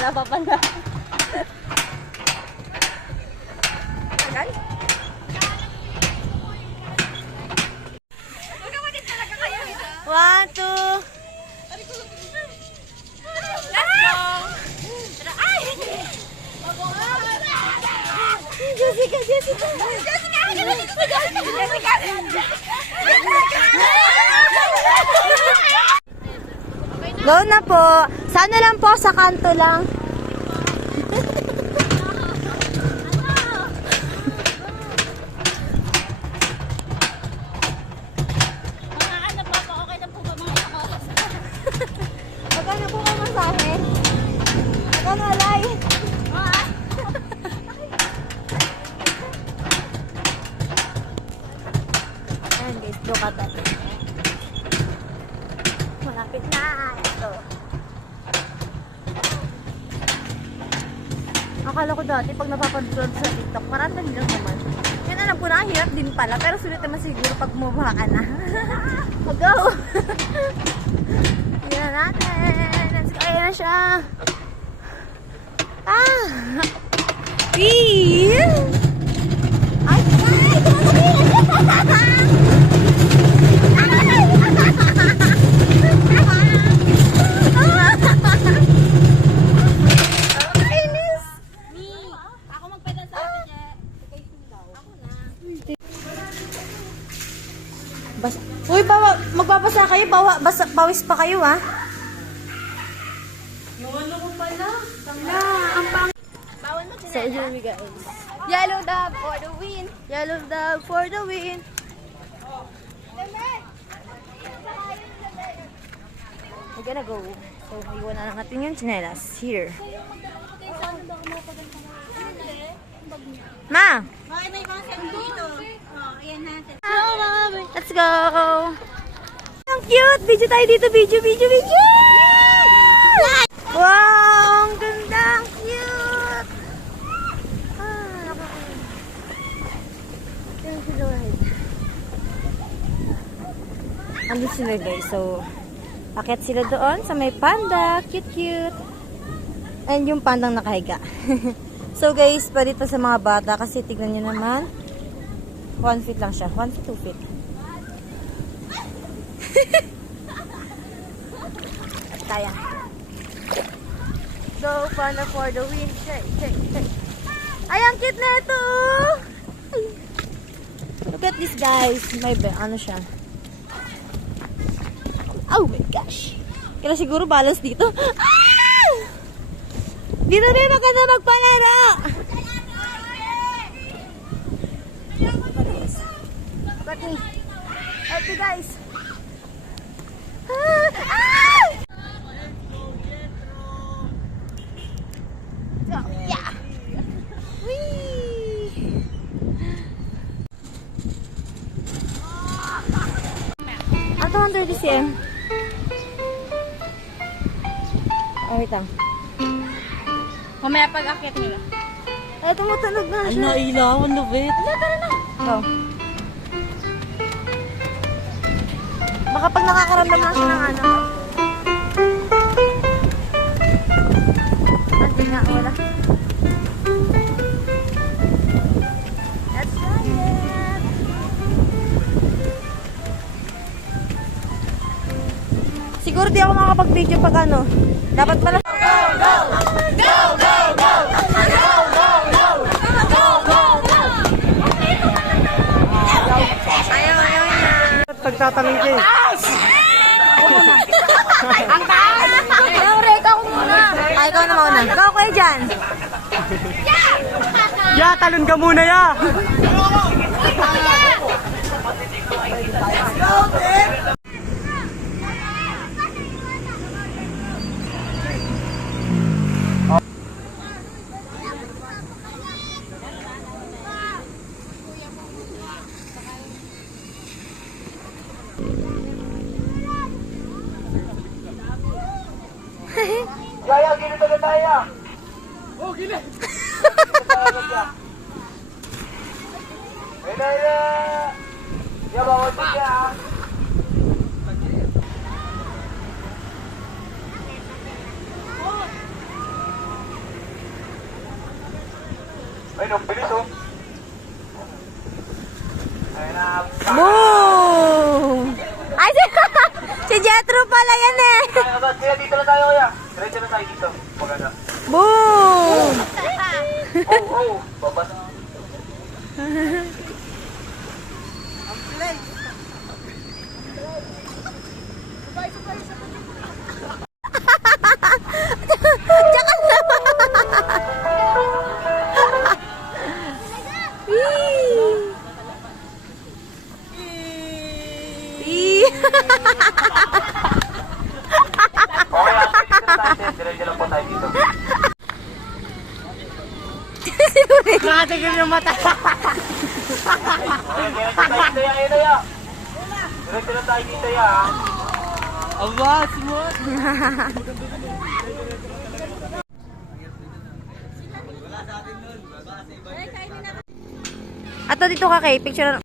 Wala pa pala. Tagal? One, two. Let's go! Ay! Jessica! Go na po. Sana lang po, sa kanto lang. Magkano po kayo masahe? Magkano alay? Ayan guys, look at that. Malapit na. Ito. Akala ko dati pag napapanood sa TikTok, parang dali lang naman. Yan alam ko na, hirap din pala. Pero sulit naman siguro pag bumaba ka na. Go! Yan natin. Let's go. Ayan na siya. Ah! Peace! Ay! Uy, magbabasa kayo, bawis pa kayo, ha? Yung ano ko pala? Ang pang... So, here we go. Yellow dove for the win! Yellow dove for the win! We're gonna go. So, iwan na lang natin yung chinelas. Here. Ma! May mga dito. Ayan natin. Let's go! Ang cute! Video tayo dito! Video! Wow! Ang ganda! Ang cute! Andun sila guys. So, akit sila doon sa may panda. Cute! And yung pandang nakahiga. So guys, pa dito sa mga bata kasi tignan nyo naman. 1 feet lang siya. 1 feet, 2 feet. At kaya. Go, panda for the win. Check. Ay, ang cute na ito! Look at this guys. May ano siya. Oh my gosh. Kaya siguro balance dito. Ah! Dito rin maganda magpalaro. Okay guys. Ah! So, yeah. Whee! Ato 130 cm. Oh, wait lang. Mamaya pag-akyat nila. Ay, tumutunog na siya. Ano, ilaw? Ano, bet? Tara na. Go. Baka pag nakakaramdam na siya ng ano. Hindi nga, wala. Let's try it. Siguro di ako makakapag-video pag ano. Dapat pala. Pagtatanong kayo. Ang taas! Yung reka ko muna. Ay, ikaw na mauna. Ikaw kayo dyan. Ya, talon ka muna, ya! Yaya, gini tayo tayo. Oh, gini! Yaya. Ya, bawal siya. Ayun, ang bilis oh. Ayun na. Boom! Ay, si Jethro pala yan eh. Kaya agad, kaya dito na tayo kuya. Diretso na tayo dito. Maganda. Boom! Oh, babas. Tsaka na. Okay, after dito na tayo. Diretso lang po tayo dito. Nakatigil yung mata. Okay, diretso tayo dito ya. Ayun na ya. Diretso lang tayo dito ya. Aba, smooth. Ato dito ka kay picture na.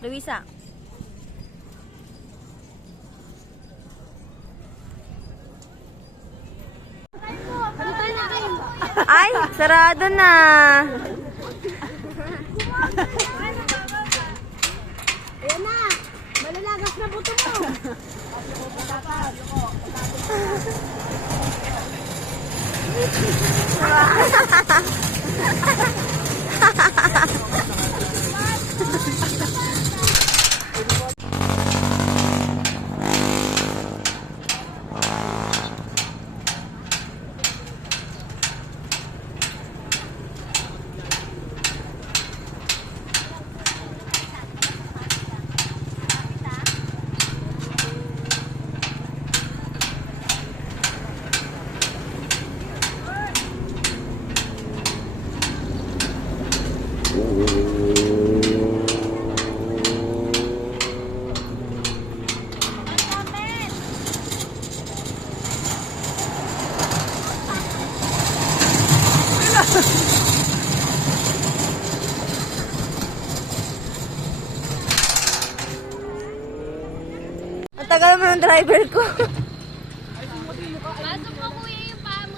Luisa. Ay, sarado na. Ayan na. Malalagas na buto mo. Ang tagal naman ng driver ko. Pasok mo kuya yung paa mo.